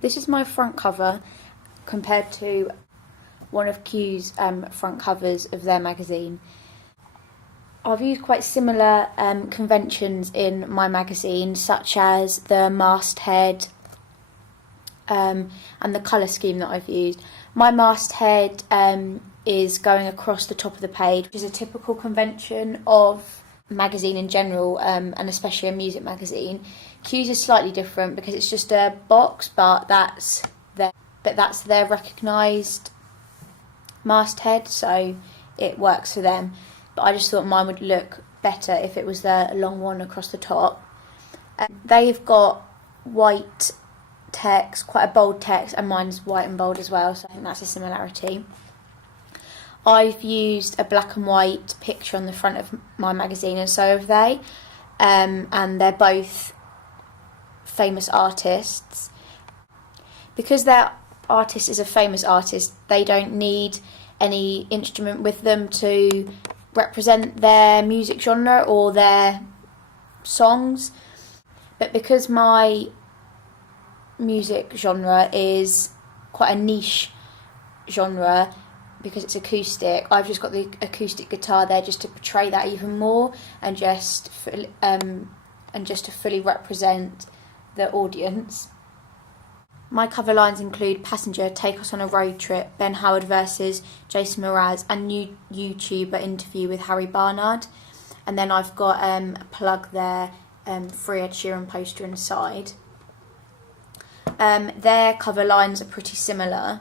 This is my front cover compared to one of Q's front covers of their magazine. I've used quite similar conventions in my magazine, such as the masthead and the colour scheme that I've used. My masthead is going across the top of the page, which is a typical convention of magazine in general, and especially a music magazine. Q's is slightly different because it's just a box, but that's their recognised masthead, so it works for them. But I just thought mine would look better if it was the long one across the top. They've got white text, quite a bold text, and mine's white and bold as well, so I think that's a similarity. I've used a black and white picture on the front of my magazine, and so have they, and they're both famous artists. Because their artist is a famous artist, they don't need any instrument with them to represent their music genre or their songs. But because my music genre is quite a niche genre, because it's acoustic, I've just got the acoustic guitar there just to portray that even more, and just to fully represent the audience. My cover lines include Passenger, Take Us on a Road Trip, Ben Howard versus Jason Mraz, and new YouTuber interview with Harry Barnard. And then I've got a plug there for Ed Sheeran poster inside. Their cover lines are pretty similar.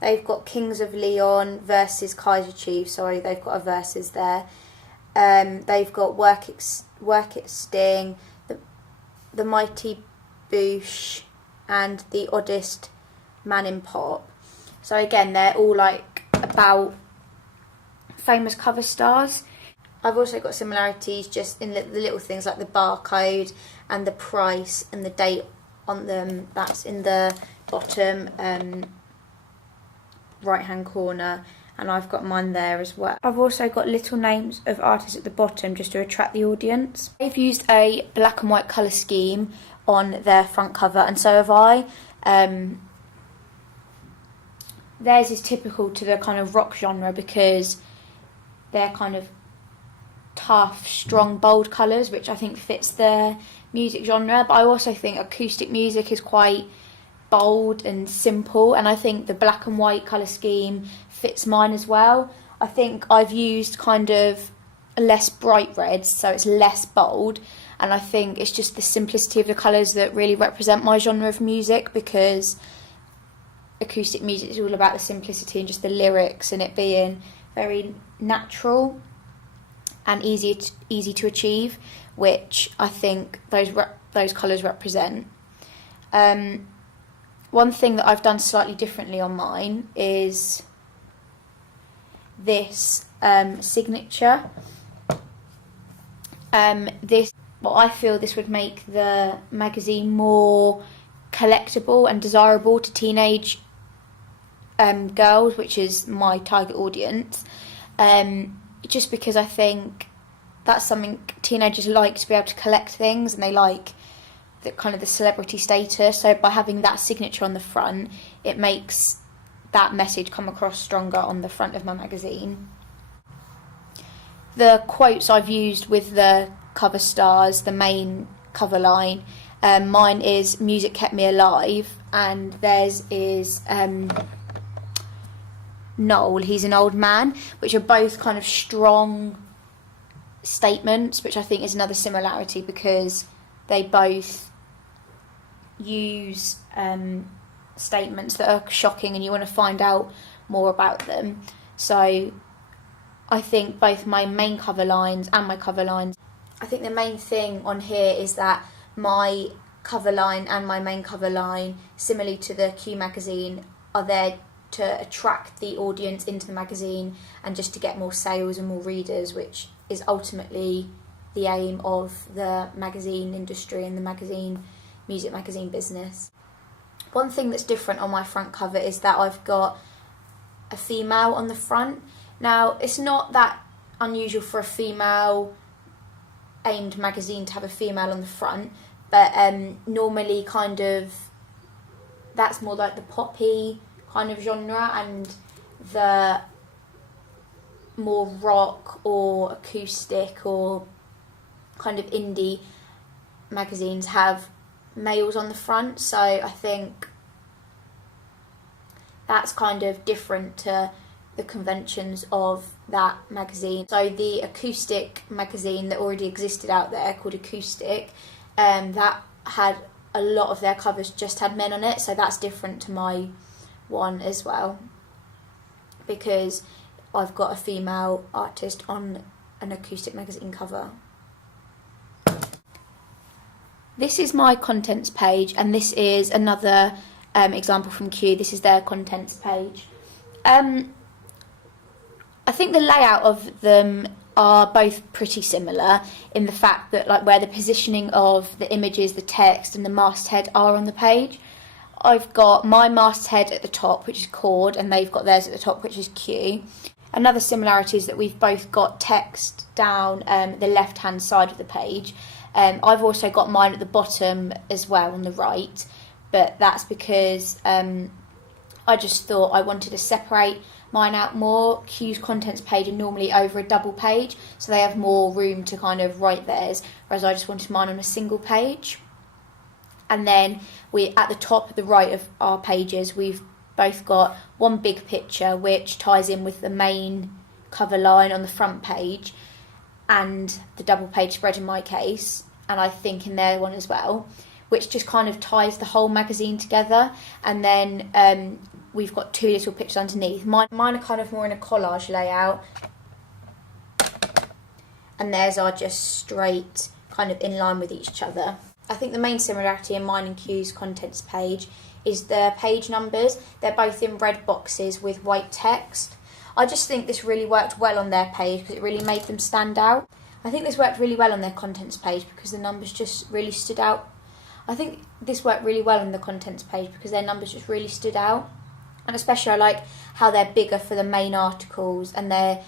They've got Kings of Leon versus Kaiser Chiefs, sorry, they've got a versus there. They've got Work It Sting, the Mighty Boosh, and the Oddest Man in Pop. So again, they're all like about famous cover stars. I've also got similarities just in the little things like the barcode and the price and the date on them. That's in the bottom right hand corner, and I've got mine there as well. I've also got little names of artists at the bottom just to attract the audience. They've used a black and white colour scheme on their front cover, and so have I. Theirs is typical to the kind of rock genre because they're kind of tough, strong, bold colours, which I think fits their music genre. But I also think acoustic music is quite bold and simple, and I think the black and white colour scheme fits mine as well. I think I've used kind of less bright reds, so it's less bold, and I think it's just the simplicity of the colours that really represent my genre of music, because acoustic music is all about the simplicity and just the lyrics and it being very natural and easy to achieve, which I think those colours represent. One thing that I've done slightly differently on mine is this signature. I feel this would make the magazine more collectible and desirable to teenage girls, which is my target audience. Just because I think that's something teenagers like, to be able to collect things, and they like the kind of the celebrity status. So by having that signature on the front, it makes that message come across stronger on the front of my magazine. The quotes I've used with the cover stars, the main cover line, mine is "Music kept me alive," and theirs is "Noel, he's an old man," which are both kind of strong statements, which I think is another similarity because they both use statements that are shocking and you want to find out more about them. So I think both my main cover lines and my cover lines, I think the main thing on here is that my cover line and my main cover line, similarly to the Q magazine, are there to attract the audience into the magazine and just to get more sales and more readers, which is ultimately the aim of the magazine industry and the music magazine business. One thing that's different on my front cover is that I've got a female on the front. Now, it's not that unusual for a female aimed magazine to have a female on the front, but normally kind of that's more like the poppy kind of genre, and the more rock or acoustic or kind of indie magazines have males on the front. So I think that's kind of different to the conventions of that magazine. So the acoustic magazine that already existed out there, called Acoustic, that had a lot of their covers just had men on it, so that's different to my one as well, because I've got a female artist on an acoustic magazine cover. This is my contents page, and this is another example from Q. This is their contents page. I think the layout of them are both pretty similar in the fact that, like, where the positioning of the images, the text and the masthead are on the page. I've got my masthead at the top, which is Chord, and they've got theirs at the top, which is Q. Another similarity is that we've both got text down the left-hand side of the page. I've also got mine at the bottom as well on the right, but that's because I just thought I wanted to separate mine out more. Q's contents page are normally over a double page, so they have more room to kind of write theirs, whereas I just wanted mine on a single page. And then at the top, at the right of our pages, we've both got one big picture which ties in with the main cover line on the front page, and the double page spread in my case, and I think in their one as well, which just kind of ties the whole magazine together. And then we've got two little pictures underneath. Mine are kind of more in a collage layout, and theirs are just straight, kind of in line with each other. I think the main similarity in mine and Q's contents page is the page numbers. They're both in red boxes with white text. I just think this really worked well on their page because it really made them stand out. I think this worked really well on their contents page because the numbers just really stood out. I think this worked really well on the contents page because their numbers just really stood out. And especially I like how they're bigger for the main articles and they're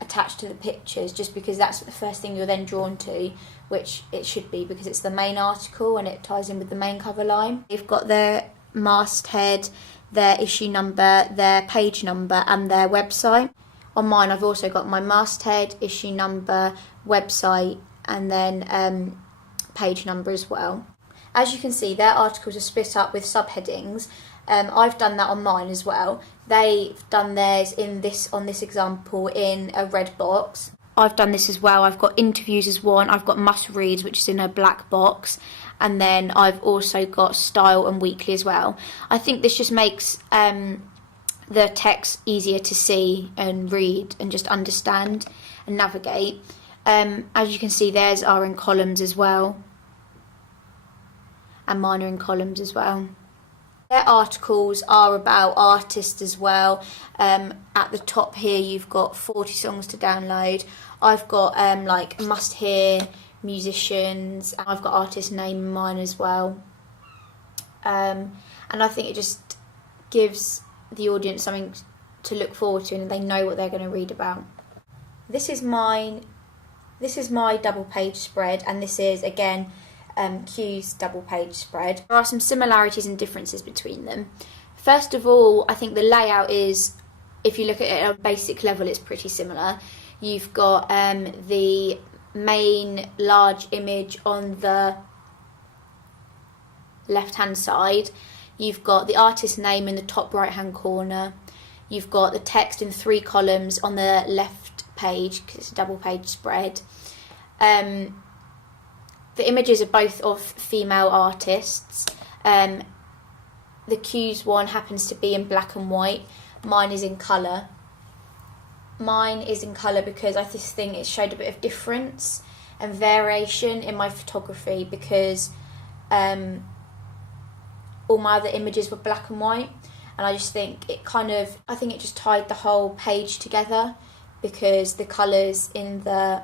attached to the pictures, just because that's the first thing you're then drawn to, which it should be because it's the main article and it ties in with the main cover line. They've got their masthead, their issue number, their page number and their website. On mine I've also got my masthead, issue number, website and then page number as well. As you can see, their articles are split up with subheadings. I've done that on mine as well. They've done theirs on this example in a red box. I've done this as well. I've got interviews as one. I've got must reads, which is in a black box. And then I've also got style and weekly as well. I think this just makes the text easier to see and read and just understand and navigate. As you can see, theirs are in columns as well. And mine are in columns as well. Their articles are about artists as well. At the top here you've got 40 songs to download. I've got like must hear, musicians, and I've got artist name in mine as well. And I think it just gives the audience something to look forward to and they know what they're going to read about. This is my double page spread, and this is again Q's double page spread. There are some similarities and differences between them. First of all, I think the layout is, if you look at it at a basic level, it's pretty similar. You've got the main large image on the left hand side. You've got the artist name in the top right hand corner. You've got the text in 3 columns on the left page because it's a double page spread. The images are both of female artists. The Q's one happens to be in black and white. Mine is in colour. Mine is in colour because I just think it showed a bit of difference and variation in my photography, because all my other images were black and white, and I just think it just tied the whole page together because the colours in the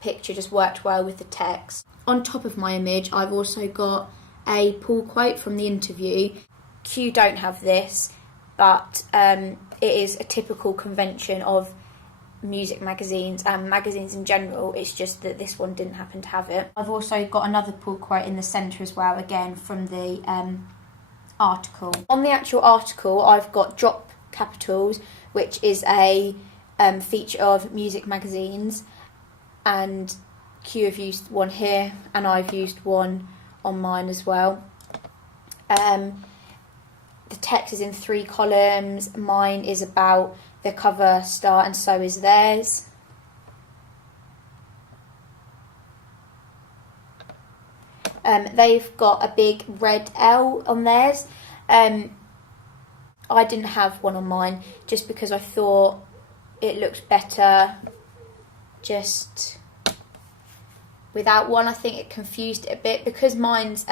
picture just worked well with the text. On top of my image I've also got a pull quote from the interview. Q don't have this, but it is a typical convention of music magazines and magazines in general. It's just that this one didn't happen to have it. I've also got another pull quote in the centre as well, again from the article. On the actual article, I've got drop capitals, which is a feature of music magazines, and Q have used one here, and I've used one on mine as well. The text is in 3 columns. Mine is about the cover star, and so is theirs. They've got a big red L on theirs. I didn't have one on mine just because I thought it looked better just without one. I think it confused it a bit because mine's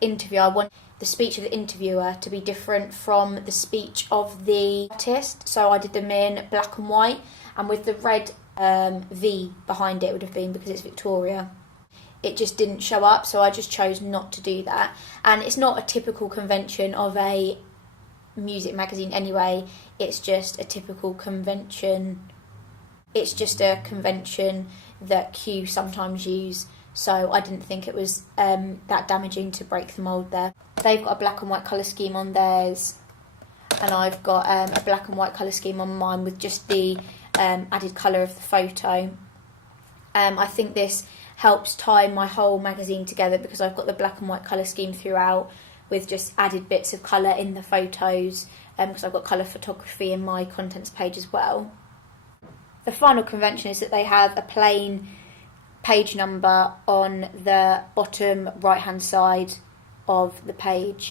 interview. I want the speech of the interviewer to be different from the speech of the artist, so I did them in black and white, and with the red V behind it would have been because it's Victoria. It just didn't show up, so I just chose not to do that. And it's not a typical convention of a music magazine anyway. It's just a typical convention. It's just a convention that Q sometimes use, so I didn't think it was that damaging to break the mould there. They've got a black and white colour scheme on theirs, and I've got a black and white colour scheme on mine with just the added colour of the photo. I think this helps tie my whole magazine together because I've got the black and white colour scheme throughout with just added bits of colour in the photos, because I've got colour photography in my contents page as well. The final convention is that they have a plain page number on the bottom right hand side of the page.